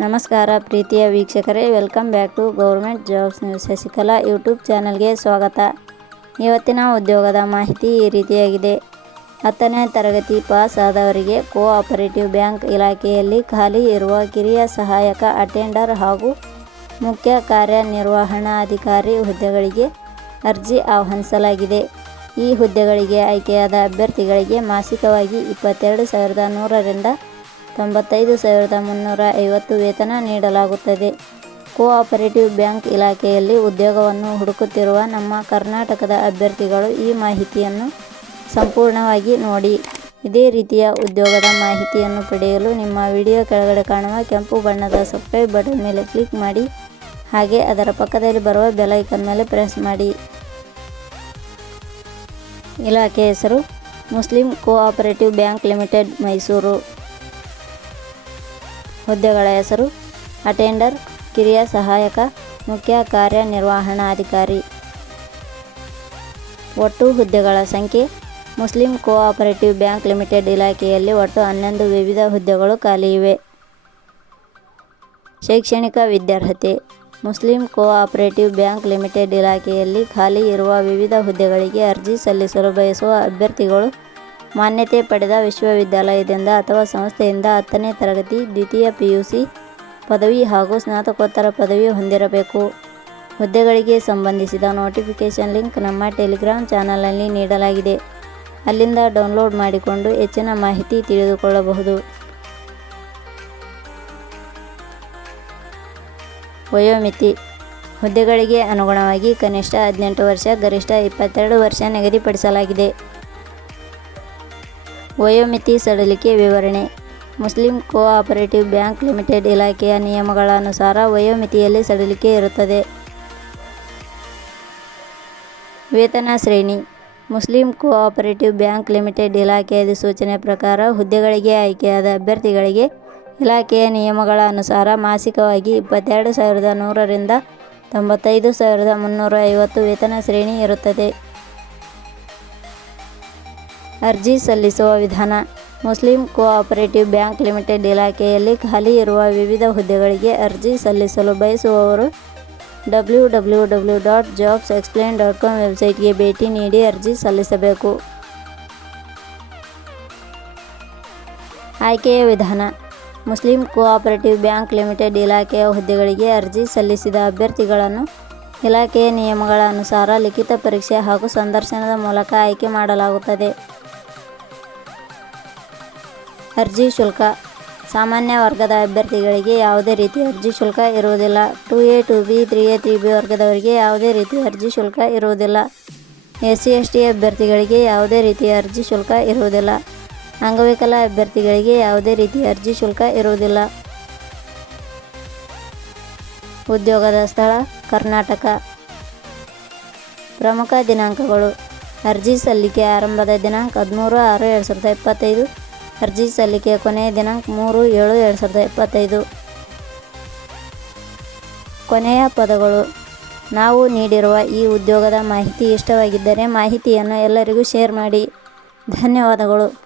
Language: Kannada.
ನಮಸ್ಕಾರ ಪ್ರೀತಿಯ ವೀಕ್ಷಕರೇ welcome back to government jobs news Shashikala YouTube ಚಾನಲ್ಗೆ ಸ್ವಾಗತ. ಇವತ್ತಿನ ಉದ್ಯೋಗದ ಮಾಹಿತಿ ಈ ರೀತಿಯಾಗಿದೆ. ಹತ್ತನೇ ತರಗತಿ ಪಾಸ್ ಆದವರಿಗೆ ಕೋಆಪರೇಟಿವ್ ಬ್ಯಾಂಕ್ ಇಲಾಖೆಯಲ್ಲಿ ಖಾಲಿ ಇರುವ ಕಿರಿಯ ಸಹಾಯಕ ಅಟೆಂಡರ್ ಹಾಗೂ ಮುಖ್ಯ ಕಾರ್ಯನಿರ್ವಹಣಾಧಿಕಾರಿ ಹುದ್ದೆಗಳಿಗೆ ಅರ್ಜಿ ಆಹ್ವಾನಿಸಲಾಗಿದೆ. ಈ ಹುದ್ದೆಗಳಿಗೆ ಆಯ್ಕೆಯಾದ ಅಭ್ಯರ್ಥಿಗಳಿಗೆ ಮಾಸಿಕವಾಗಿ ಇಪ್ಪತ್ತೆರಡು ಸಾವಿರದ ನೂರರಿಂದ ತೊಂಬತ್ತೈದು ಸಾವಿರದ ಮುನ್ನೂರ ಐವತ್ತು ವೇತನ ನೀಡಲಾಗುತ್ತದೆ. ಕೋಆಪರೇಟಿವ್ ಬ್ಯಾಂಕ್ ಇಲಾಖೆಯಲ್ಲಿ ಉದ್ಯೋಗವನ್ನು ಹುಡುಕುತ್ತಿರುವ ನಮ್ಮ ಕರ್ನಾಟಕದ ಅಭ್ಯರ್ಥಿಗಳು ಈ ಮಾಹಿತಿಯನ್ನು ಸಂಪೂರ್ಣವಾಗಿ ನೋಡಿ. ಇದೇ ರೀತಿಯ ಉದ್ಯೋಗದ ಮಾಹಿತಿಯನ್ನು ಪಡೆಯಲು ನಿಮ್ಮ ವಿಡಿಯೋ ಕೆಳಗಡೆ ಕಾಣುವ ಕೆಂಪು ಬಣ್ಣದ ಸಬ್ಸ್ಕ್ರೈಬ್ ಬಟನ್ ಮೇಲೆ ಕ್ಲಿಕ್ ಮಾಡಿ. ಹಾಗೆ ಅದರ ಪಕ್ಕದಲ್ಲಿ ಬರುವ ಬೆಲೈಕನ್ ಮೇಲೆ ಪ್ರೆಸ್ ಮಾಡಿ. ಇಲಾಖೆ ಹೆಸರು Muslim cooperative bank limited Mysuru. ಹುದ್ದೆಗಳ ಹೆಸರು, ಅಟೆಂಡರ್, ಕಿರಿಯ ಸಹಾಯಕ, ಮುಖ್ಯ ಕಾರ್ಯನಿರ್ವಹಣಾಧಿಕಾರಿ. ಒಟ್ಟು ಹುದ್ದೆಗಳ ಸಂಖ್ಯೆ, ಮುಸ್ಲಿಂ ಕೋಆಪರೇಟಿವ್ ಬ್ಯಾಂಕ್ ಲಿಮಿಟೆಡ್ ಇಲಾಖೆಯಲ್ಲಿ ಒಟ್ಟು ಹನ್ನೊಂದು ವಿವಿಧ ಹುದ್ದೆಗಳು ಖಾಲಿ ಇವೆ. ಶೈಕ್ಷಣಿಕ ವಿದ್ಯಾರ್ಹತೆ, ಮುಸ್ಲಿಂ ಕೋಆಪರೇಟಿವ್ ಬ್ಯಾಂಕ್ ಲಿಮಿಟೆಡ್ ಇಲಾಖೆಯಲ್ಲಿ ಖಾಲಿ ಇರುವ ವಿವಿಧ ಹುದ್ದೆಗಳಿಗೆ ಅರ್ಜಿ ಸಲ್ಲಿಸಲು ಬಯಸುವ ಅಭ್ಯರ್ಥಿಗಳು ಮಾನ್ಯತೆ ಪಡೆದ ವಿಶ್ವವಿದ್ಯಾಲಯದಿಂದ ಅಥವಾ ಸಂಸ್ಥೆಯಿಂದ ಹತ್ತನೇ ತರಗತಿ, ದ್ವಿತೀಯ ಪಿಯುಸಿ ಪದವಿ ಹಾಗೂ ಸ್ನಾತಕೋತ್ತರ ಪದವಿ ಹೊಂದಿರಬೇಕು. ಹುದ್ದೆಗಳಿಗೆ ಸಂಬಂಧಿಸಿದ ನೋಟಿಫಿಕೇಷನ್ ಲಿಂಕ್ ನಮ್ಮ ಟೆಲಿಗ್ರಾಮ್ ಚಾನಲ್ನಲ್ಲಿ ನೀಡಲಾಗಿದೆ. ಅಲ್ಲಿಂದ ಡೌನ್ಲೋಡ್ ಮಾಡಿಕೊಂಡು ಹೆಚ್ಚಿನ ಮಾಹಿತಿ ತಿಳಿದುಕೊಳ್ಳಬಹುದು. ವಯೋಮಿತಿ ಹುದ್ದೆಗಳಿಗೆ ಅನುಗುಣವಾಗಿ ಕನಿಷ್ಠ ಹದಿನೆಂಟು ವರ್ಷ, ಗರಿಷ್ಠ ಇಪ್ಪತ್ತೆರಡು ವರ್ಷ ನಿಗದಿಪಡಿಸಲಾಗಿದೆ. ವಯೋಮಿತಿ ಸಡಿಲಿಕೆ ವಿವರಣೆ. ಮುಸ್ಲಿಂ ಕೋಆಪರೇಟಿವ್ ಬ್ಯಾಂಕ್ ಲಿಮಿಟೆಡ್ ಇಲಾಖೆಯ ನಿಯಮಗಳ ಅನುಸಾರ ವಯೋಮಿತಿಯಲ್ಲಿ ಸಡಿಲಿಕೆ ಇರುತ್ತದೆ. ವೇತನ ಶ್ರೇಣಿ. ಮುಸ್ಲಿಂ ಕೋಆಪರೇಟಿವ್ ಬ್ಯಾಂಕ್ ಲಿಮಿಟೆಡ್ ಇಲಾಖೆಯ ಅಧಿಸೂಚನೆ ಪ್ರಕಾರ ಹುದ್ದೆಗಳಿಗೆ ಆಯ್ಕೆಯಾದ ಅಭ್ಯರ್ಥಿಗಳಿಗೆ ಇಲಾಖೆಯ ನಿಯಮಗಳ ಅನುಸಾರ ಮಾಸಿಕವಾಗಿ ಇಪ್ಪತ್ತೆರಡು ಸಾವಿರದ ನೂರರಿಂದ ತೊಂಬತ್ತೈದು ಸಾವಿರದ ಮುನ್ನೂರ ಐವತ್ತು ವೇತನ ಶ್ರೇಣಿ ಇರುತ್ತದೆ. ಅರ್ಜಿ ಸಲ್ಲಿಸುವ ವಿಧಾನ. ಮುಸ್ಲಿಂ ಕೋಆಪರೇಟಿವ್ ಬ್ಯಾಂಕ್ ಲಿಮಿಟೆಡ್ ಇಲಾಖೆಯಲ್ಲಿ ಖಾಲಿ ಇರುವ ವಿವಿಧ ಹುದ್ದೆಗಳಿಗೆ ಅರ್ಜಿ ಸಲ್ಲಿಸಲು ಬಯಸುವವರು W W W dot jobs explain dot com ವೆಬ್ಸೈಟ್ಗೆ ಭೇಟಿ ನೀಡಿ ಅರ್ಜಿ ಸಲ್ಲಿಸಬೇಕು. ಆಯ್ಕೆಯ ವಿಧಾನ. ಮುಸ್ಲಿಂ ಕೋಆಪರೇಟಿವ್ ಬ್ಯಾಂಕ್ ಲಿಮಿಟೆಡ್ ಇಲಾಖೆಯ ಹುದ್ದೆಗಳಿಗೆ ಅರ್ಜಿ ಸಲ್ಲಿಸಿದ ಅಭ್ಯರ್ಥಿಗಳನ್ನು ಇಲಾಖೆಯ ನಿಯಮಗಳ ಅನುಸಾರ ಲಿಖಿತ ಪರೀಕ್ಷೆ ಹಾಗೂ ಸಂದರ್ಶನದ ಮೂಲಕ ಆಯ್ಕೆ ಮಾಡಲಾಗುತ್ತದೆ. ಅರ್ಜಿ ಶುಲ್ಕ. ಸಾಮಾನ್ಯ ವರ್ಗದ ಅಭ್ಯರ್ಥಿಗಳಿಗೆ ಯಾವುದೇ ರೀತಿ ಅರ್ಜಿ ಶುಲ್ಕ ಇರುವುದಿಲ್ಲ. Two A, two B, three A, three B ವರ್ಗದವರಿಗೆ ಯಾವುದೇ ರೀತಿ ಅರ್ಜಿ ಶುಲ್ಕ ಇರುವುದಿಲ್ಲ. ಎಸ್ ಸಿ ಎಸ್ ಟಿ ಅಭ್ಯರ್ಥಿಗಳಿಗೆ ಯಾವುದೇ ರೀತಿಯ ಅರ್ಜಿ ಶುಲ್ಕ ಇರುವುದಿಲ್ಲ. ಅಂಗವಿಕಲ ಅಭ್ಯರ್ಥಿಗಳಿಗೆ ಯಾವುದೇ ರೀತಿಯ ಅರ್ಜಿ ಶುಲ್ಕ ಇರುವುದಿಲ್ಲ. ಉದ್ಯೋಗದ ಸ್ಥಳ, ಕರ್ನಾಟಕ. ಪ್ರಮುಖ ದಿನಾಂಕಗಳು. ಅರ್ಜಿ ಸಲ್ಲಿಕೆ ಆರಂಭದ ದಿನಾಂಕ ಹದಿಮೂರು ಆರು ಎರಡು ಸಾವಿರದ ಇಪ್ಪತ್ತೈದು. ಅರ್ಜಿ ಸಲ್ಲಿಕೆ ಕೊನೆಯ ದಿನಾಂಕ ಮೂರು ಏಳು ಎರಡು ಸಾವಿರದ ಇಪ್ಪತ್ತೈದು. ಕೊನೆಯ ಪದಗಳು. ನಾವು ನೀಡಿರುವ ಈ ಉದ್ಯೋಗದ ಮಾಹಿತಿ ಇಷ್ಟವಾಗಿದ್ದರೆ ಮಾಹಿತಿಯನ್ನು ಎಲ್ಲರಿಗೂ ಶೇರ್ ಮಾಡಿ. ಧನ್ಯವಾದಗಳು.